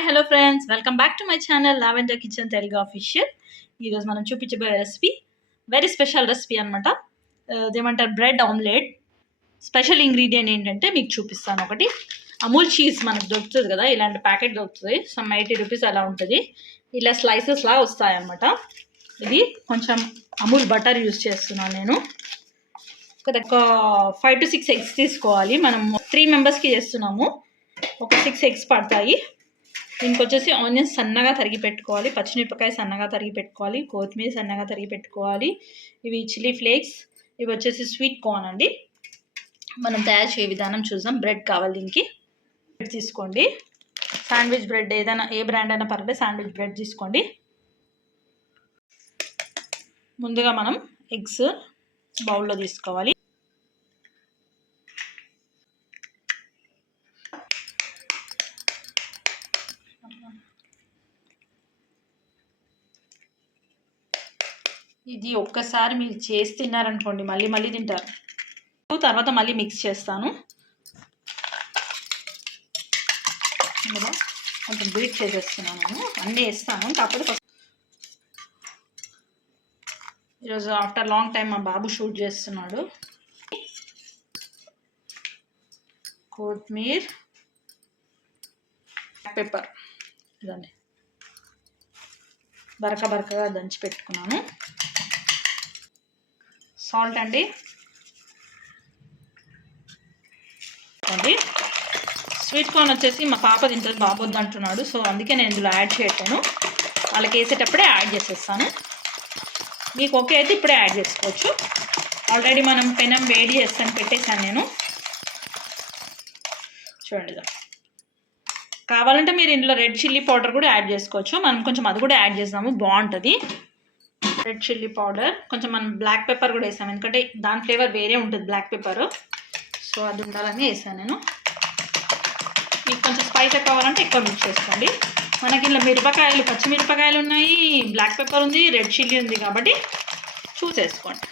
Hi hello friends, welcome back to my channel lavender kitchen Telugu official. ఈరోజు మనం చూపించబోయే recipe very special recipe అనమాట. అదేమంటారు, బ్రెడ్ ఆమ్లెట్. స్పెషల్ ఇంగ్రీడియంట్ ఏంటంటే మీకు చూపిస్తాను. ఒకటి అమూల్ చీజ్ మనకు దొరుకుతుంది కదా, ఇలాంటి ప్యాకెట్ దొరుకుతుంది. సమ్ 80 రూపీస్ అలా ఉంటుంది. ఇలా స్లైసెస్ లాగా వస్తాయన్నమాట. ఇది కొంచెం అమూల్ బటర్ యూజ్ చేస్తున్నాను నేను. ఒక 5 to 6 ఎగ్స్ తీసుకోవాలి. మనం 3 మెంబర్స్కి చేస్తున్నాము. ఒక 6 ఎగ్స్ పడతాయి. దీనికి వచ్చేసి ఆనియన్స్ సన్నగా తరిగి పెట్టుకోవాలి, పచ్చిమిరపకాయ సన్నగా తరిగి పెట్టుకోవాలి, కొత్తిమీర సన్నగా తరిగి పెట్టుకోవాలి. ఇవి చిల్లీ ఫ్లేక్స్, ఇవి వచ్చేసి స్వీట్ కార్న్ అండి. మనం తయారు చేయ విధానం చూద్దాం. బ్రెడ్ కావాలి, దీనికి బ్రెడ్ తీసుకోండి. శాండ్విచ్ బ్రెడ్ ఏదైనా, ఏ బ్రాండ్ అయినా పర్లేదు, శాండ్విచ్ బ్రెడ్ తీసుకోండి. ముందుగా మనం ఎగ్స్ బౌల్లో తీసుకోవాలి. ఇది ఒక్కసారి మీరు చేసి తిన్నారనుకోండి, మళ్ళీ మళ్ళీ తింటారు. తర్వాత మళ్ళీ మిక్స్ చేస్తాను. ఇందులో కొంచెం బీట్ చేసేస్తున్నాను. నేను అన్నీ వేస్తాను, కాకపోతే ఈరోజు ఆఫ్టర్ లాంగ్ టైం మా బాబు షూట్ చేస్తున్నాడు. కొత్తిమీర, పెప్పర్ ఇదండి, బరకగా దంచి పెట్టుకున్నాను. సాల్ట్ అండి, స్వీట్ కార్న్ వచ్చేసి మా పాప తింటుంది, బాబు వద్దు అంటున్నాడు. సో అందుకే నేను ఇందులో యాడ్ చేయటాను. వాళ్ళకి వేసేటప్పుడే యాడ్ చేసేస్తాను. మీకు ఓకే అయితే ఇప్పుడే యాడ్ చేసుకోవచ్చు. ఆల్రెడీ మనం పెనం వేడి చేస్తాను, పెట్టేశాను నేను. చూడండి, కావాలంటే మీరు ఇందులో రెడ్ చిల్లీ పౌడర్ కూడా యాడ్ చేసుకోవచ్చు. మనం కొంచెం అది కూడా యాడ్ చేద్దాము, బాగుంటుంది. రెడ్ చిల్లీ పౌడర్, కొంచెం మనం బ్లాక్ పెప్పర్ కూడా వేసాము, ఎందుకంటే దాని ఫ్లేవర్ వేరే ఉంటుంది బ్లాక్ పెప్పర్. సో అది ఉండాలని వేసాను నేను. మీకు కొంచెం స్పైస్ కావాలంటే ఎక్కువ మిక్స్ చేసుకోండి. మనకి ఇలా మిరపకాయలు, పచ్చిమిరపకాయలు ఉన్నాయి, బ్లాక్ పెప్పర్ ఉంది, రెడ్ చిల్లీ ఉంది, కాబట్టి చూసేసుకోండి.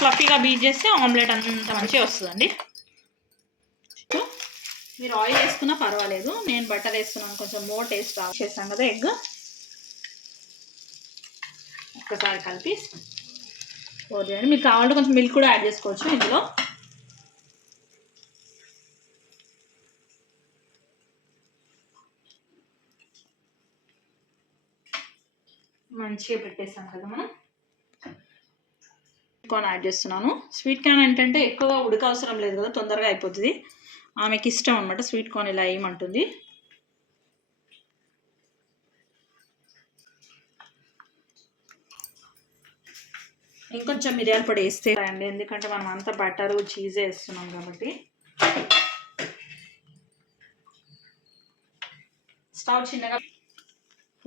ఫ్లఫీగా బీట్ చేస్తే ఆమ్లెట్ అంత మంచిగా వస్తుందండి. మీరు ఆయిల్ వేసుకున్నా పర్వాలేదు, నేను బటర్ వేస్తున్నాను, కొంచెం మోర్ టేస్ట్ చేస్తాను కదా. ఎగ్ ఒక్కసారి కలిపి చేయండి. మీకు కావాలంటే కొంచెం మిల్క్ కూడా యాడ్ చేసుకోవచ్చు ఇందులో. మంచిగా పెట్టేసాం కదా మనం. స్వీట్ కార్న్ యాడ్ చేస్తున్నాను. స్వీట్ కార్న్ ఏంటంటే ఎక్కువగా ఉడక అవసరం లేదు కదా, తొందరగా అయిపోతుంది. ఆమెకి ఇష్టం అనమాట స్వీట్ కార్న్ ఇలా వేయమంటుంది. ఇంకొంచెం మిరియాల పొడి వేస్తే అండి, ఎందుకంటే మనం అంతా బటరు చీజ్ వేస్తున్నాం కాబట్టి. స్టవ్ చిన్నగా,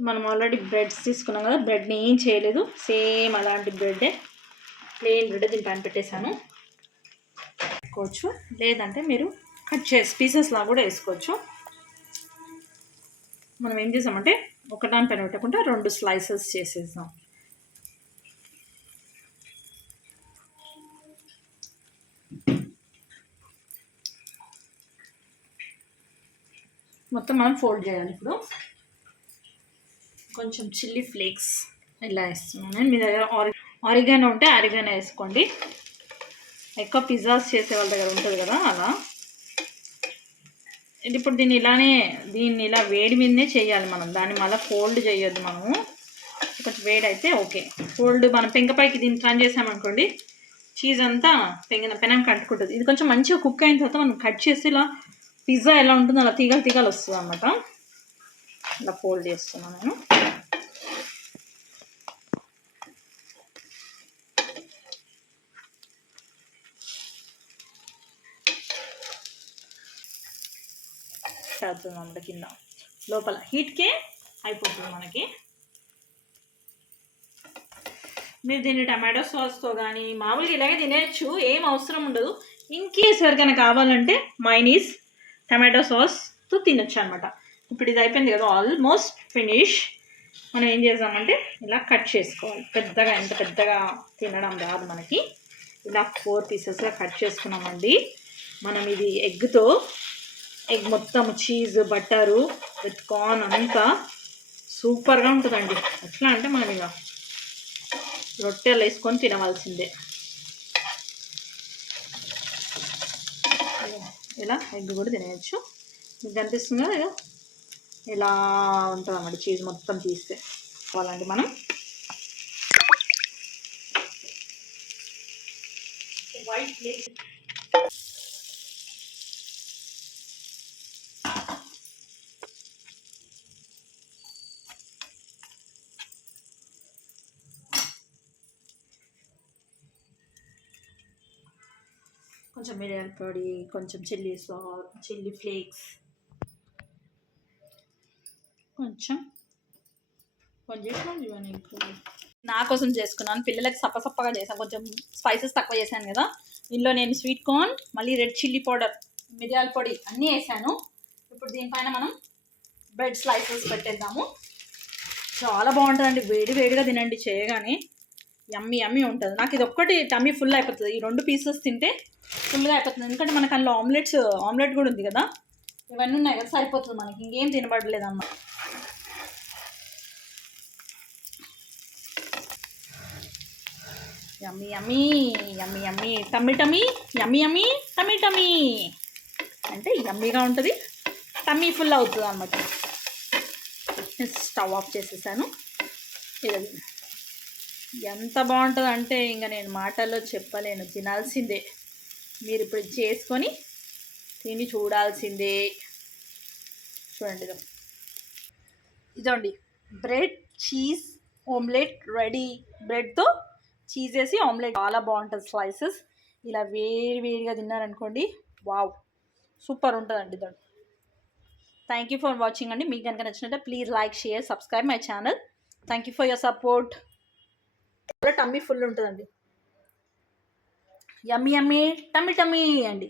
మనం ఆల్రెడీ బ్రెడ్స్ తీసుకున్నాం కదా, బ్రెడ్ని ఏం చేయలేదు, సేమ్ అలాంటి బ్రెడ్డే, ప్లెయిన్ బ్రెడ్ దీని పైన పెట్టేశాను. వేసుకోవచ్చు, లేదంటే మీరు కట్ చేసి పీసెస్లా కూడా వేసుకోవచ్చు. మనం ఏం చేసామంటే ఒకదాని పైన పెట్టకుండా 2 స్లైసెస్ చేసేద్దాం. మొత్తం మనం ఫోల్డ్ చేయాలి. ఇప్పుడు కొంచెం చిల్లీ ఫ్లేక్స్ ఇలా వేస్తున్నాను. మీ దగ్గర ఆరిగానో ఉంటే ఆరిగానో వేసుకోండి. ఎక్కువ పిజ్జాస్ చేసే వాళ్ళ దగ్గర ఉంటుంది కదా, అలా. ఇది ఇప్పుడు దీన్ని ఇలా వేడి మీదనే చేయాలి మనం, దాన్ని మళ్ళీ ఫోల్డ్ చేయొద్దు మనము. కొంచెం వేడి అయితే ఓకే. ఫోల్డ్ మనం పెంకపైకి దీన్ని టర్న్ చేసామనుకోండి, చీజ్ అంతా పెనం కట్టుకుంటుంది. ఇది కొంచెం మంచిగా కుక్ అయిన తర్వాత మనం కట్ చేసి ఇలా పిజ్జా ఎలా ఉంటుందో అలా తీగలు వస్తుంది అన్నమాట. ఇలా ఫోల్డ్ చేస్తున్నాను నేను. అవుతుంది కింద, లోపల హీట్కే అయిపోతుంది మనకి. మీరు దీన్ని టమాటో సాస్తో కానీ మామూలుగా ఇలాగే తినేయచ్చు, ఏం అవసరం ఉండదు. ఇన్ కేస్ ఎవరికైనా కావాలంటే మైనీస్, టమాటో సాస్తో తినొచ్చు అనమాట. ఇప్పుడు ఇది అయిపోయింది కదా, ఆల్మోస్ట్ ఫినిష్. మనం ఏం చేద్దామంటే ఇలా కట్ చేసుకోవాలి. పెద్దగా, ఎంత పెద్దగా తినడం రాదు మనకి. ఇలా 4 పీసెస్గా కట్ చేసుకున్నామండి. మనం ఇది ఎగ్తో ఎగ్ మొత్తం చీజ్ బటరు విత్ కార్న్ అంతా సూపర్గా ఉంటుందండి. ఎట్లా అంటే మనం ఇక రొట్టెలు వేసుకొని తినవలసిందే. ఇలా ఎగ్ కూడా తినేయచ్చు. మీకు కనిపిస్తుంది కదా ఇక ఇలా ఉంటుంది అన్నమాట. చీజ్ మొత్తం తీస్తే కావాలండి మనం వైట్ ప్లేట్ కొంచెం మిరియాల పొడి, కొంచెం చిల్లీ సాస్, చిల్లీ ఫ్లేక్స్, కొంచెం ఇవన్నీ నా కోసం చేసుకున్నాను. పిల్లలకి సప్పసప్పగా చేశాను, కొంచెం స్పైసెస్ తక్కువ చేశాను కదా. ఇందులో నేను స్వీట్ కార్న్, మళ్ళీ రెడ్ చిల్లీ పౌడర్, మిరియాల పొడి అన్నీ వేసాను. ఇప్పుడు దీనిపైన మనం బ్రెడ్ స్లైసెస్ పెట్టేద్దాము. చాలా బాగుంటుందండి. వేడి వేడిగా తినండి, చేయగానే యమ్మీ ఉంటుంది. నాకు ఇది ఒక్కటి టమ్మీ ఫుల్ అయిపోతుంది. ఈ 2 పీసెస్ తింటే ఫుల్గా అయిపోతుంది. ఎందుకంటే మనకు అందులో ఆమ్లెట్ కూడా ఉంది కదా, ఇవన్నీ ఉన్నాయి కదా, సరిపోతుంది మనకి. ఇంకేం తినబడలేదు అన్నమాట. యమ్మీ టమ్మీ అంటే యమ్మీగా ఉంటుంది, టమ్మీ ఫుల్ అవుతుంది అన్నమాట. స్టవ్ ఆఫ్ చేసేసాను. ఇది ఎంత బాగుంటుంది అంటే ఇంకా నేను మాటల్లో చెప్పలేను, తినాల్సిందే. మీరు ఇప్పుడు చేసుకొని తిని చూడాల్సిందే. చూడండి, ఇదండి బ్రెడ్ చీజ్ ఆమ్లెట్ రెడీ. బ్రెడ్తో చీజ్ వేసి ఆమ్లెట్ చాలా బాగుంటుంది. స్లైసెస్ ఇలా వేడిగా తిన్నారనుకోండి, వావ్ సూపర్ ఉంటుందండి. ఇదండి. థ్యాంక్ యూ ఫర్ వాచింగ్ అండి. మీకు కనుక నచ్చినట్లయితే please like, share, subscribe my channel. Thank you for your support. Tummy full ఉంటుందండి. యమ్మీ టమ్మీ అండి.